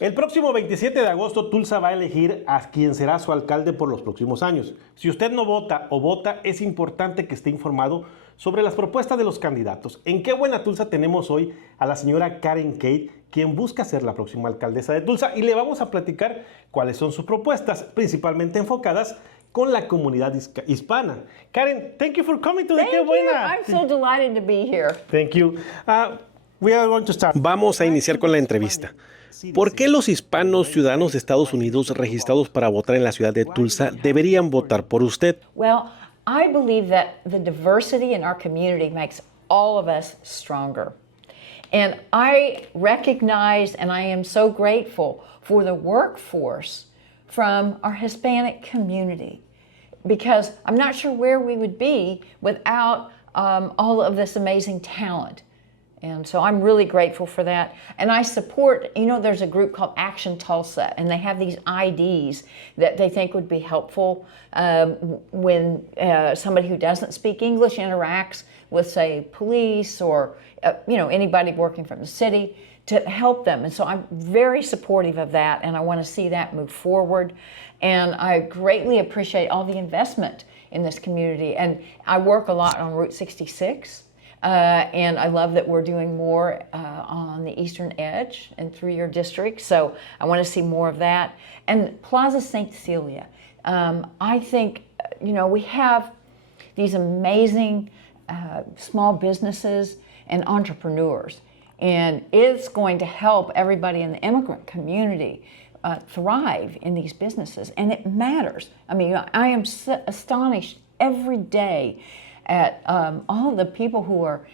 El próximo 27 de agosto, Tulsa va a elegir a quien será su alcalde por los próximos años. Si usted no vota o vota, es importante que esté informado sobre las propuestas de los candidatos. En Qué Buena Tulsa tenemos hoy a la señora Karen Kate, quien busca ser la próxima alcaldesa de Tulsa, y le vamos a platicar cuáles son sus propuestas, principalmente enfocadas con la comunidad hispana. Karen, thank you for coming to the Qué Buena. I'm so delighted to be here. Thank you. We are going to start. Vamos a iniciar con la entrevista. ¿Por qué los hispanos ciudadanos de Estados Unidos registrados para votar en la ciudad de Tulsa deberían votar por usted? Well, I believe that the diversity in our community makes all of us stronger. And I recognize and I am so grateful for the workforce from our Hispanic community, because I'm not sure where we would be without all of this amazing talent. And so I'm really grateful for that. And I support, there's a group called Action Tulsa, and they have these IDs that they think would be helpful when somebody who doesn't speak English interacts with, say, police or, anybody working from the city, to help them. And so I'm very supportive of that, and I want to see that move forward. And I greatly appreciate all the investment in this community. And I work a lot on Route 66. And I love that we're doing more on the eastern edge and through your district. So I want to see more of that. And Plaza St. Cecilia. I think, we have these amazing small businesses and entrepreneurs. And it's going to help everybody in the immigrant community thrive in these businesses. And it matters. I mean, I am astonished every day at all the people who are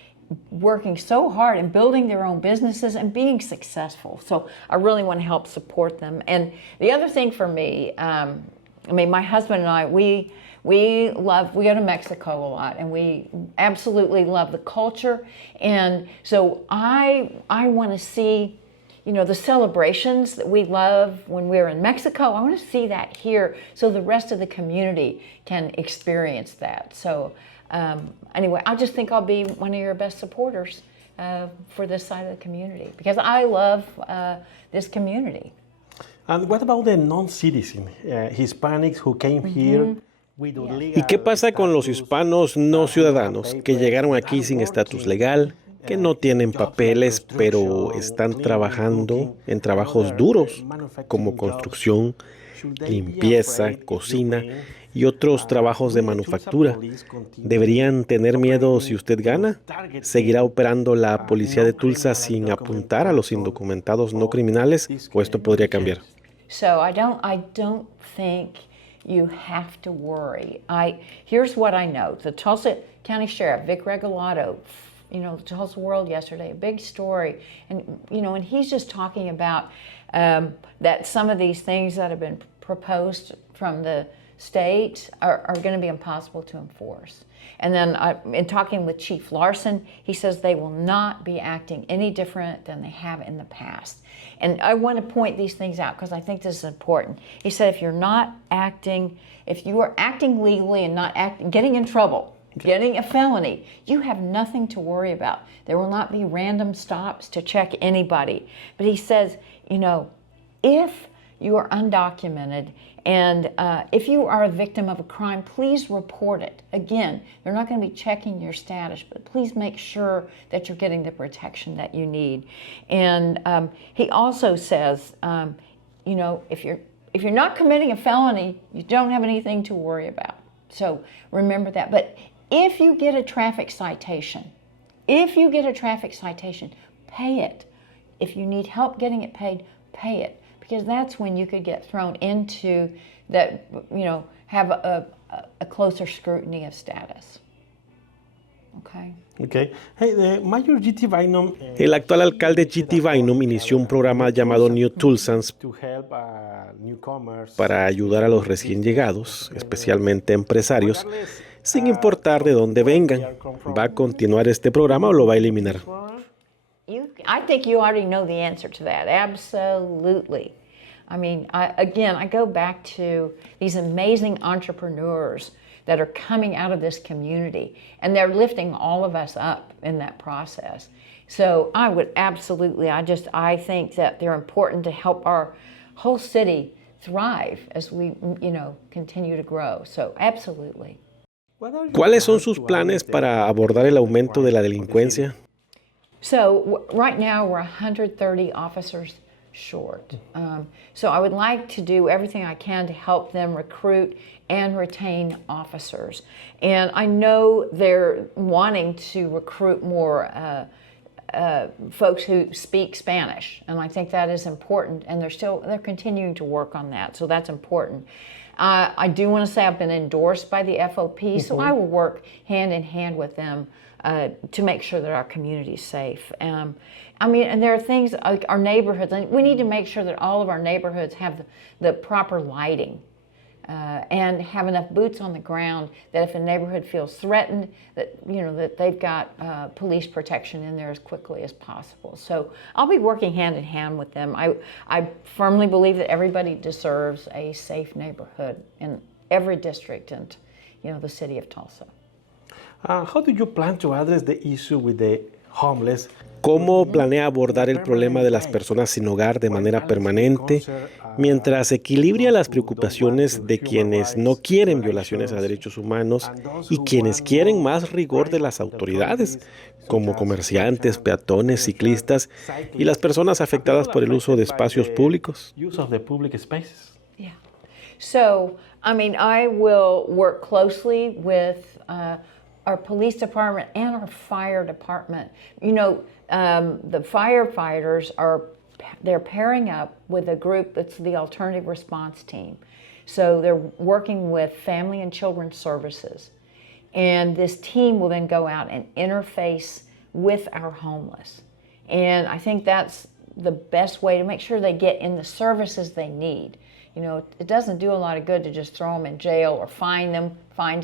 working so hard and building their own businesses and being successful. So I really want to help support them. And the other thing for me, my husband and I, we go to Mexico a lot, and we absolutely love the culture. And so I want to see, the celebrations that we love when we're in Mexico. I want to see that here so the rest of the community can experience that. So anyway, I just think I'll be one of your best supporters for this side of the community, because I love this community. And what about the non-citizen, Hispanics who came here? ¿Y qué pasa con los hispanos no ciudadanos que llegaron aquí sin estatus legal, que no tienen papeles, pero están trabajando en trabajos duros como construcción, limpieza, cocina y otros trabajos de manufactura? ¿Deberían tener miedo si usted gana? ¿Seguirá operando la policía de Tulsa sin apuntar a los indocumentados no criminales, o esto podría cambiar? So I don't think you have to worry. Here's what I know. The Tulsa County Sheriff, Vic Regalado, the Tulsa World yesterday, a big story. And, and he's just talking about that some of these things that have been proposed from the state are going to be impossible to enforce. And then in talking with Chief Larson, he says they will not be acting any different than they have in the past. And I want to point these things out because I think this is important. He said if you are acting legally and not getting in trouble, getting a felony, you have nothing to worry about. There will not be random stops to check anybody. But he says, if you are undocumented and if you are a victim of a crime, please report it. Again, they're not going to be checking your status, but please make sure that you're getting the protection that you need. And he also says, if you're not committing a felony, you don't have anything to worry about. So remember that. But if you get a traffic citation, pay it. If you need help getting it paid, pay it. Because that's when you could get thrown into that, have a closer scrutiny of status. Okay. Hey, Mayor G.T. Bynum, El actual alcalde G.T. Bynum inició un programa llamado New Tulsans para ayudar a los recién llegados, especialmente empresarios, sin importar de dónde vengan. ¿Va a continuar este programa o lo va a eliminar? I think you already know the answer to that. Absolutely. I mean, I go back to these amazing entrepreneurs that are coming out of this community, and they're lifting all of us up in that process. So I would absolutely, I think that they're important to help our whole city thrive as we, continue to grow. So absolutely. ¿Cuáles son sus planes para abordar el aumento de la delincuencia? So right now we're 130 officers short. So I would like to do everything I can to help them recruit and retain officers. And I know they're wanting to recruit more folks who speak Spanish, and I think that is important, and they're continuing to work on that, so that's important. I do want to say I've been endorsed by the FOP, so I will work hand in hand with them to make sure that our community is safe. And there are things like our neighborhoods, and we need to make sure that all of our neighborhoods have the proper lighting. And have enough boots on the ground that if a neighborhood feels threatened, that they've got police protection in there as quickly as possible. So I'll be working hand in hand with them. I firmly believe that everybody deserves a safe neighborhood in every district and the city of Tulsa. How do you plan to address the issue with the homeless? ¿Cómo planea abordar el problema de las personas sin hogar de manera permanente mientras equilibra las preocupaciones de quienes no quieren violaciones a derechos humanos y quienes quieren más rigor de las autoridades, como comerciantes, peatones, ciclistas y las personas afectadas por el uso de espacios públicos? Yeah. So, I will work closely with our police department and our fire department. The firefighters they're pairing up with a group that's the alternative response team. So they're working with Family and Children's Services. And this team will then go out and interface with our homeless. And I think that's the best way to make sure they get in the services they need. It doesn't do a lot of good to just throw them in jail or fines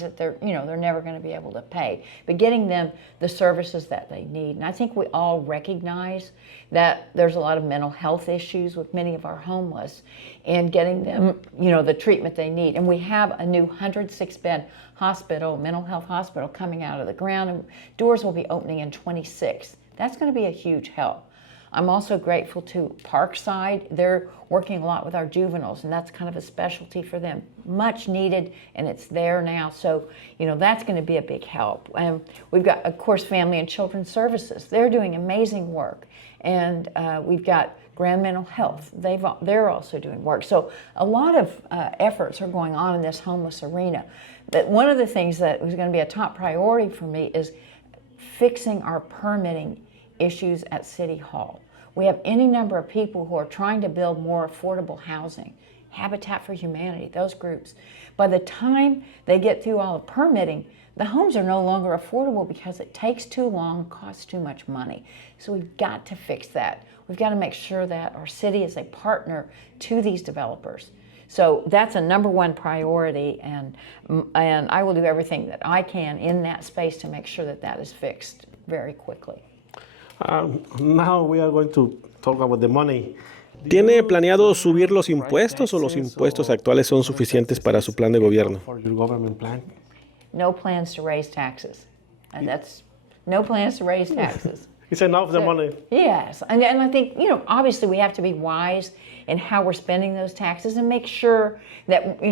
that they're never going to be able to pay. But getting them the services that they need. And I think we all recognize that there's a lot of mental health issues with many of our homeless, and getting them, the treatment they need. And we have a new 106-bed hospital, mental health hospital, coming out of the ground, and doors will be opening in 26. That's going to be a huge help. I'm also grateful to Parkside. They're working a lot with our juveniles, and that's kind of a specialty for them. Much needed, and it's there now. So, that's going to be a big help. And we've got, of course, Family and Children's Services. They're doing amazing work. And we've got Grand Mental Health. They're also doing work. So a lot of efforts are going on in this homeless arena. But one of the things that was going to be a top priority for me is fixing our permitting issues at City Hall. We have any number of people who are trying to build more affordable housing, Habitat for Humanity, those groups. By the time they get through all the permitting, the homes are no longer affordable because it takes too long, costs too much money. So we've got to fix that. We've got to make sure that our city is a partner to these developers. So that's a number one priority, and I will do everything that I can in that space to make sure that that is fixed very quickly. Now we are going to talk about the money. ¿Tiene planeado subir los impuestos o los impuestos actuales son suficientes para su plan de gobierno? No plans to raise taxes. And that's no plans to raise taxes. It's enough the money. Yes, and I think, obviously we have to be wise in how we're spending those taxes and make sure that,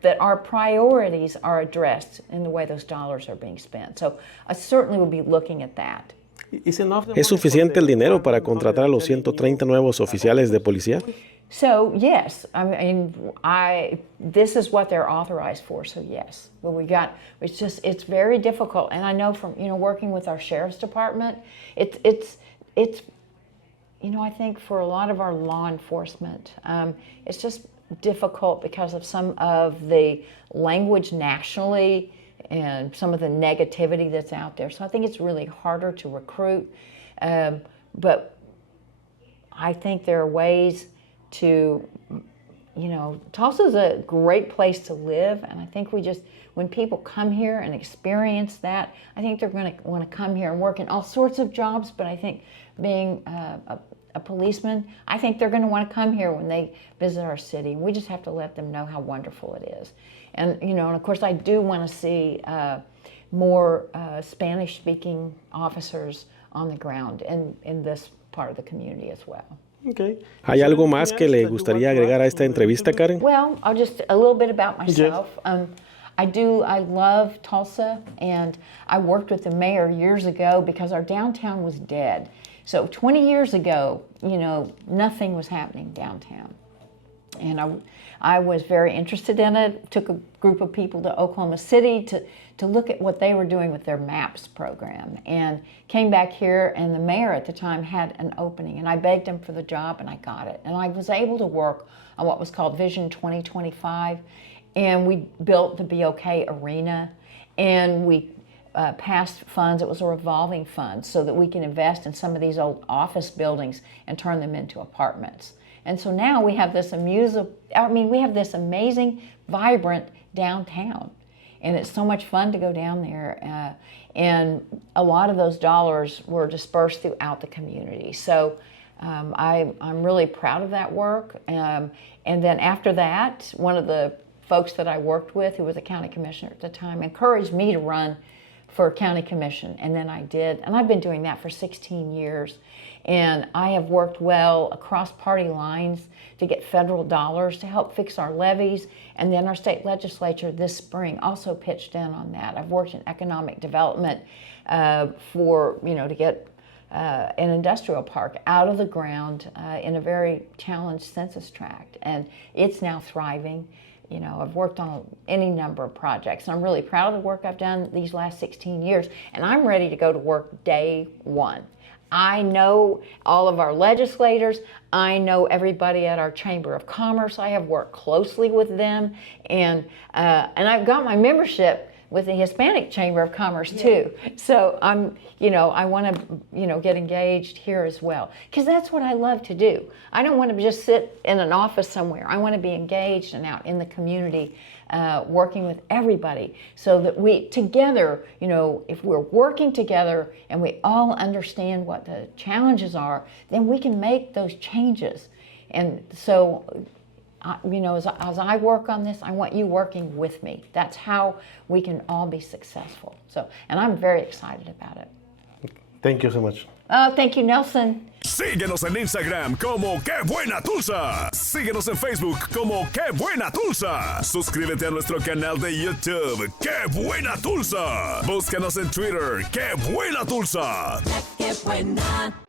that our priorities are addressed in the way those dollars are being spent. So I certainly will be looking at that. ¿Es suficiente el dinero para contratar a los 130 nuevos oficiales de policía? So yes, this is what they're authorized for. So yes, but it's very difficult, and I know from working with our sheriff's department, it's I think for a lot of our law enforcement, it's just difficult because of some of the language nationally and some of the negativity that's out there. So I think it's really harder to recruit, but I think there are ways to, Tulsa's a great place to live, and I think when people come here and experience that, I think they're going to want to come here and work in all sorts of jobs, but I think being a policeman, I think they're going to want to come here when they visit our city. We just have to let them know how wonderful it is. And, and of course I do want to see more Spanish-speaking officers on the ground in this part of the community as well. Okay. ¿Hay algo más que le gustaría agregar a esta entrevista, Karen? Well, I'll just a little bit about myself. I love Tulsa, and I worked with the mayor years ago because our downtown was dead. So 20 years ago, nothing was happening downtown. And I was very interested in it. Took a group of people to Oklahoma City to look at what they were doing with their MAPS program, and came back here, and the mayor at the time had an opening, and I begged him for the job, and I got it. And I was able to work on what was called Vision 2025, and we built the BOK Arena, and we passed funds. It was a revolving fund so that we can invest in some of these old office buildings and turn them into apartments. And so now we have this amazing, vibrant downtown. And it's so much fun to go down there. And a lot of those dollars were dispersed throughout the community. So I'm really proud of that work. And then after that, one of the folks that I worked with, who was a county commissioner at the time, encouraged me to run for county commission. And then I did. And I've been doing that for 16 years. And I have worked well across party lines to get federal dollars to help fix our levees. And then our state legislature this spring also pitched in on that. I've worked in economic development to get an industrial park out of the ground in a very challenged census tract. And it's now thriving. I've worked on any number of projects, and I'm really proud of the work I've done these last 16 years. And I'm ready to go to work day one. I know all of our legislators. I know everybody at our Chamber of Commerce. I have worked closely with them, and I've got my membership with the Hispanic Chamber of Commerce too. So I want to, get engaged here as well, because that's what I love to do. I don't want to just sit in an office somewhere. I want to be engaged and out in the community, working with everybody, so that we together, if we're working together and we all understand what the challenges are, then we can make those changes. And so, as I work on this, I want you working with me. That's how we can all be successful. So, and I'm very excited about it. Thank you so much. Oh, thank you, Nelson. Síguenos en Instagram como Qué Buena Tulsa. Síguenos en Facebook como Qué Buena Tulsa. Suscríbete a nuestro canal de YouTube, Qué Buena Tulsa. Búscanos en Twitter, Qué Buena Tulsa. Qué buena.